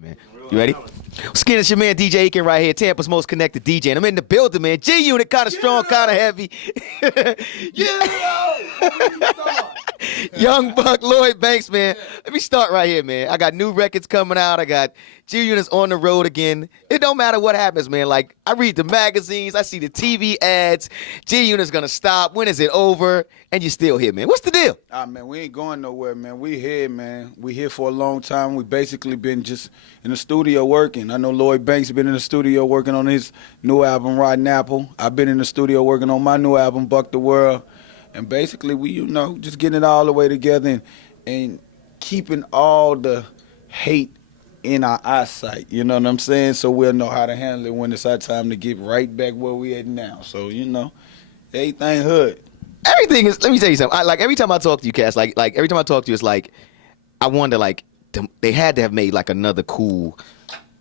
Man. You ready? Skin, it's your man DJ Ekin right here, Tampa's most connected DJ. And I'm in the building, man. G Unit, kind of strong, kind of heavy. Young Buck, Lloyd Banks, man. Let me start right here, man. I got new records coming out. I got G Unit's on the road again. It don't matter what happens, man. Like, I read the magazines, I see the TV ads. G Unit's gonna stop. When is it over? And you still here, man. What's the deal? Man, we ain't going nowhere, man. We here, man. We here for a long time. We basically been just in the studio working. I know LLoyd Banks been in the studio working on his new album, Rotten Apple. I've been in the studio working on my new album, Buck the World. And basically, we, just getting it all the way together and keeping all the hate in our eyesight, you know what I'm saying? So we'll know how to handle it when it's our time to get right back where we at now. So, everything hood. Everything is, let me tell you something. Like, every time I talk to you, Cass, like every time I talk to you, it's like, I wonder, like, they had to have made, like, another cool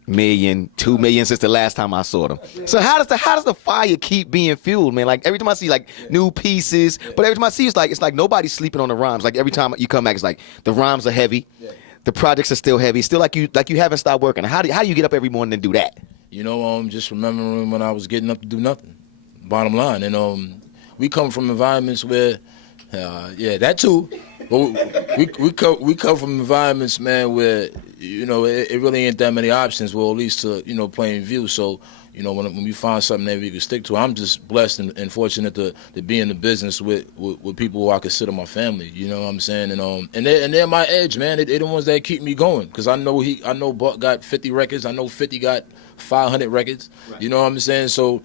$1 million, $2 million since the last time I saw them. So how does the fire keep being fueled, man? Like, every time I see, like, new pieces, but every time I see it's like nobody's sleeping on the rhymes. Like, every time you come back, it's like the rhymes are heavy, the projects are still heavy, still like you haven't stopped working. How do you get up every morning and do that? Just remembering when I was getting up to do nothing. Bottom line, and we come from environments where, that too. But we come from environments, man, where it really ain't that many options. Well, at least to plain view. So when we find something that we can stick to, I'm just blessed and fortunate to be in the business with people who I consider my family. You know what I'm saying? And they're my edge, man. They're the ones that keep me going because I know Buck got 50 records. I know 50 got 500 records. Right. You know what I'm saying? So.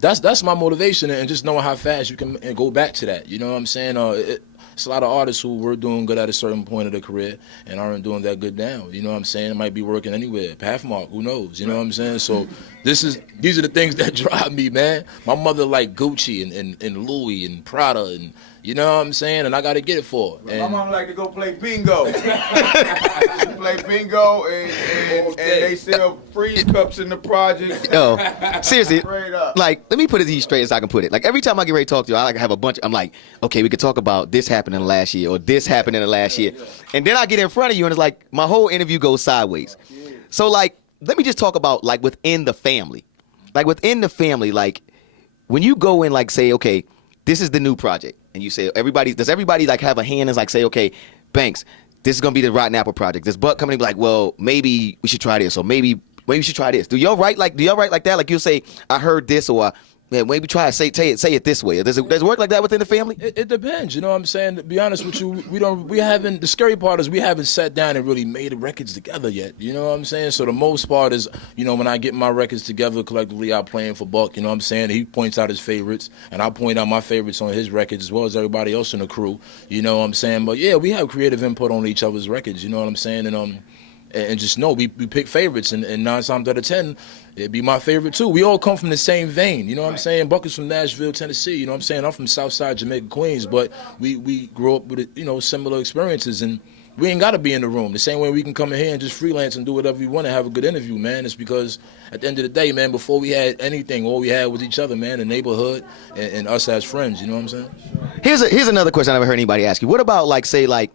That's my motivation, and just knowing how fast you can go back to that. You know what I'm saying? It's a lot of artists who were doing good at a certain point of their career and aren't doing that good now. You know what I'm saying? It might be working anywhere. Pathmark, who knows? You know what I'm saying? So these are the things that drive me, man. My mother liked Gucci and Louis and Prada and you know what I'm saying? And I got to get it for her. My mom like to go play bingo. She play bingo and they sell freeze cups in the projects. Yo, seriously, like, let me put it to you straight as I can put it. Like, every time I get ready to talk to you, I like have a bunch. I'm like, okay, we could talk about this happened in the last year or this happened in the last year. And then I get in front of you and it's like my whole interview goes sideways. So, like, let me just talk about, like, within the family. Like, within the family, like, when you go in, like, say, okay, this is the new project. And you say, does everybody like have a hand and like say, okay, Banks, this is gonna be the Rotten Apple project. This Buck coming like, well, maybe we should try this, or maybe we should try this. Do y'all write like that? Like you'll say, I heard this, or maybe try to say it this way. Does it work like that within the family? It depends. You know what I'm saying? To be honest with you, we haven't. The scary part is we haven't sat down and really made the records together yet. You know what I'm saying? So the most part is, when I get my records together collectively, I'm playing for Buck. You know what I'm saying? He points out his favorites, and I point out my favorites on his records as well as everybody else in the crew. You know what I'm saying? But yeah, we have creative input on each other's records. You know what I'm saying? And just know we pick favorites, and 9 times out of 10, it'd be my favorite too. We all come from the same vein, you know what I'm saying? Buck is from Nashville, Tennessee, you know what I'm saying? I'm from Southside Jamaica, Queens, but we grew up with similar experiences, and we ain't got to be in the room. The same way we can come in here and just freelance and do whatever we want and have a good interview, man. It's because at the end of the day, man, before we had anything, all we had was each other, man, the neighborhood and us as friends, you know what I'm saying? Here's another question I never heard anybody ask you. What about like, say, like,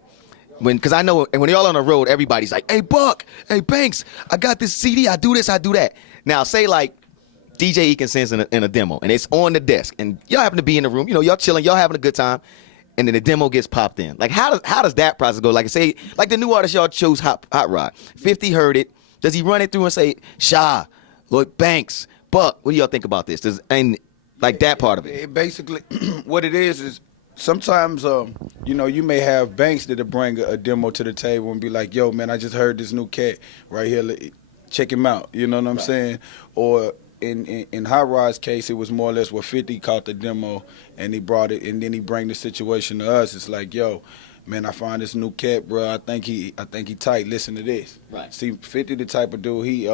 because I know when y'all on the road, everybody's like, hey, Buck, hey, Banks, I got this CD, I do this, I do that. Now, say like DJ Ekin sends in a demo, and it's on the desk, and y'all happen to be in the room, y'all chilling, y'all having a good time, and then the demo gets popped in. Like, how does that process go? Like, say, like the new artist y'all chose, Hot Rod. 50 heard it. Does he run it through and say, Shaw, Lloyd Banks, Buck, what do y'all think about this? And like that part of it. Basically, what it is sometimes, you may have Banks that'll bring a demo to the table and be like, yo, man, I just heard this new cat right here. Check him out. You know what I'm saying? Or in Hot Rod's case, it was more or less where 50 caught the demo and he brought it, and then he bring the situation to us. It's like, yo, man, I find this new cat, bro. I think he tight. Listen to this. Right. See, 50 the type of dude,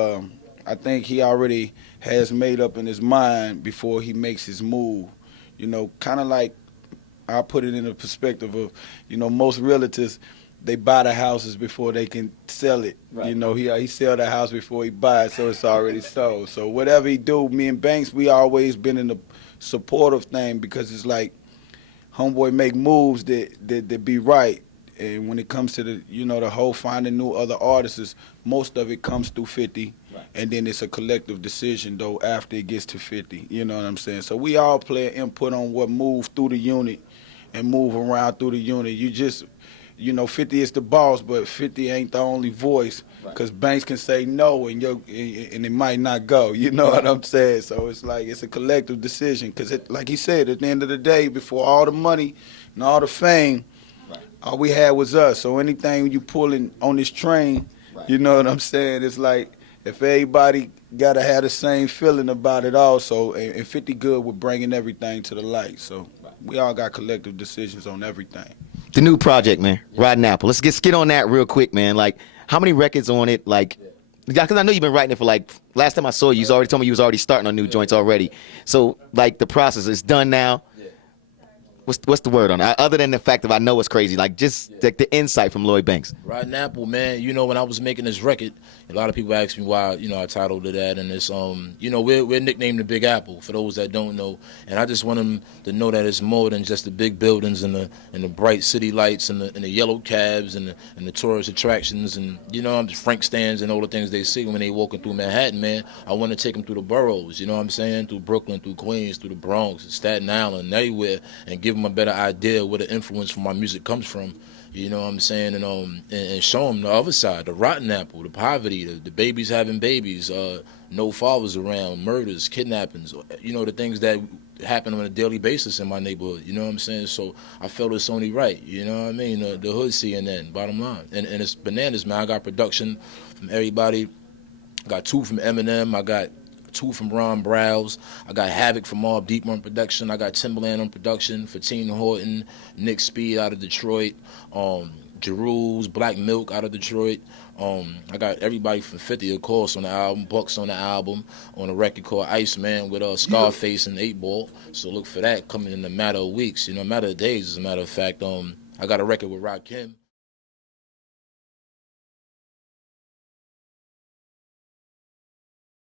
I think he already has made up in his mind before he makes his move. Kind of like, I put it in a perspective of, most realtors, they buy the houses before they can sell it. Right. He sell the house before he buy it, so it's already sold. So whatever he do, me and Banks, we always been in the supportive thing because it's like, homeboy make moves that be right. And when it comes to the, the whole finding new other artists, most of it comes through 50. Right. And then it's a collective decision, though, after it gets to 50. You know what I'm saying? So we all play an input on what moves through the unit and move around through the unit. You just, 50 is the boss, but 50 ain't the only voice, because Banks can say no and it might not go. You know what I'm saying? So it's like it's a collective decision, because like he said, at the end of the day, before all the money and all the fame, all we had was us. So anything you pulling on this train, you know what I'm saying? It's like if everybody got to have the same feeling about it also, and 50 good with bringing everything to the light. So we all got collective decisions on everything. The new project, man, Rotten Apple. Let's get on that real quick, man. Like, how many records on it? Like, because I know you've been writing it for, like, last time I saw you, you already told me you was already starting on new joints already. So, like, the process is done now. What's the word on it? Other than the fact that I know it's crazy, like just like the insight from Lloyd Banks. Rotten Apple, man. When I was making this record, a lot of people ask me why, I titled it that, and it's we're nicknamed the Big Apple for those that don't know, and I just want them to know that it's more than just the big buildings and the bright city lights and the yellow cabs and the tourist attractions and I'm just Frank stands and all the things they see when they walking through Manhattan, man. I want to take them through the boroughs, you know what I'm saying, through Brooklyn, through Queens, through the Bronx, Staten Island, everywhere, and give them a better idea where the influence from my music comes from. You know what I'm saying? And show them the other side, the rotten apple, the poverty, the babies having babies, no fathers around, murders, kidnappings, the things that happen on a daily basis in my neighborhood, you know what I'm saying? So I felt it's only right, you know what I mean? The hood CNN, bottom line. And it's bananas, man. I got production from everybody. I got 2 from Eminem. I got 2 from Ron Browse. I got Havoc from Mobb Deep on production. I got Timbaland on production, Fatine Horton, Nick Speed out of Detroit, Jerules, Black Milk out of Detroit. I got everybody from 50, of course, on the album. Bucks on the album, on a record called Iceman with Scarface and 8 Ball. So look for that coming in a matter of weeks, a matter of days, as a matter of fact. I got a record with Rakim.